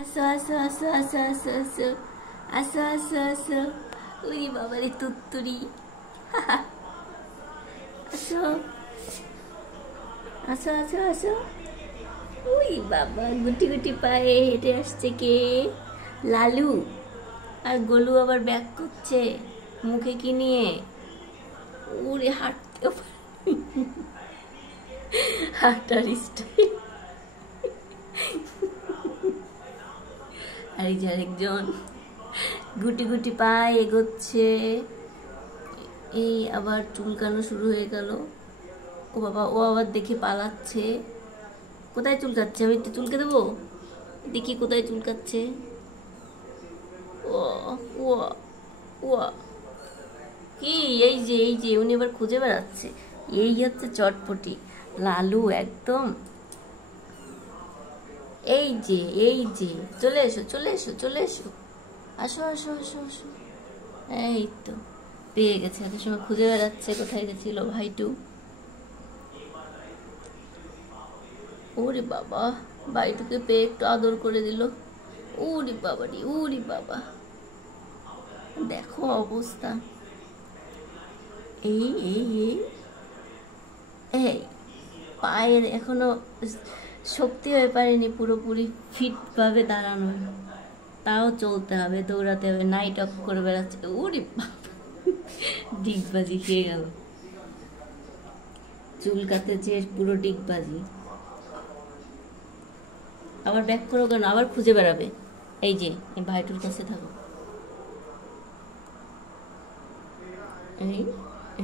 আসো আসো আসো আসো আসো আসো আসো আসো আসো। উই বাবারে তুত্তুরি। আসো আসো আসো আসো। উই বাবা গুটি গুটি পায়ে হেঁটে আসছে কে? লালু। আর গোলু আবার ব্যাক করছে মুখে কি নিয়ে? উড়ে হাঁটতেও হাঁটার স্টাইল। আর এই যে আরেকজন গুটি গুটি পায়ে এগোচ্ছে। এই আবার চুলকানো শুরু হয়ে গেল। ও বাবা, ও আবার দেখে পালাচ্ছে। কোথায় চুলকাচ্ছে? আমি একটু চুলকে দেবো, দেখি কোথায় চুলকাচ্ছে। ও ও ও কি? এই যে উনি এবার খুঁজে বেড়াচ্ছে। এই হচ্ছে চটপটি লালু একদম। এই যে চলে এসো চলে এসো চলে এসো। আসো আসো আসো আসো। এই তো পেয়ে গেছে। এত সময় খুঁজে বেড়াচ্ছে কোথায় গেছিল ভাইটু। ওরে বাবা, ভাইটুকে পেয়ে একটু আদর করে দিল। উরি বাবা রে, উরি বাবা, দেখো অবস্থা। এই এই এই এই পায়ের এখনো শক্তি হয়ে পারেনি পুরোপুরি ফিট ভাবে দাঁড়ানো। তাও চলতে হবে, দৌড়াতে হবে, নাইট অফ করে বেড়াচ্ছে। ওরে ডিগবাজি খেয়ে গেল। চুলকাতে যে পুরো ডিগবাজি। আবার ব্যাক করো কেন? আবার খুঁজে বেড়াবে। এই যে এই ভাইটুর কাছে থাকো। এই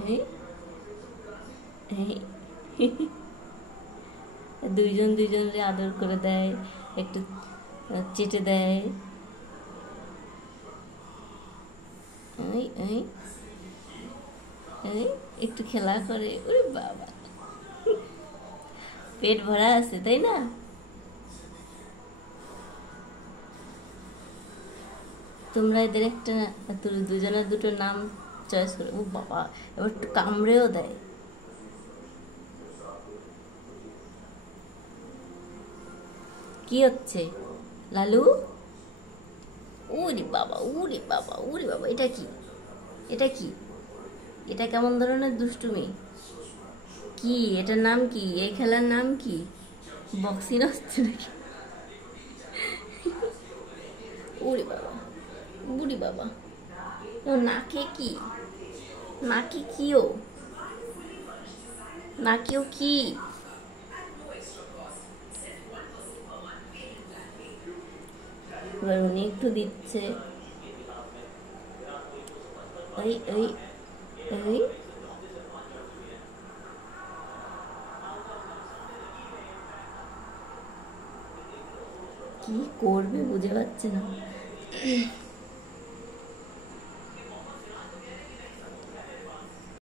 এই এই দুইজন দুইজনরে আদর করে দেয়, একটু চেটে দেয়। এই এই এই একটু খেলা করে। ওরে বাবা, পেট ভরা আছে তাই না? তোমরা এদের একটা দুজনের দুটো নাম চয়েস করে। ও বাবা, এবার একটু কামড়েও দেয়। কি হচ্ছে লালু? উরি বাবা উরি বাবা উরি বাবা, এটা কি? এটা কি? এটা কেমন ধরনের দুষ্টুমি? কি এটার নাম কি? এই খেলার নাম কি? বক্সিং হচ্ছে নাকি? উরি বাবা, বুড়ি বাবা। ও নাকে কি? নাকি কি? ও নাকেও কি? এবার উনি একটু দিচ্ছে। এই এই এই কি করবে বুঝে পাচ্ছে না।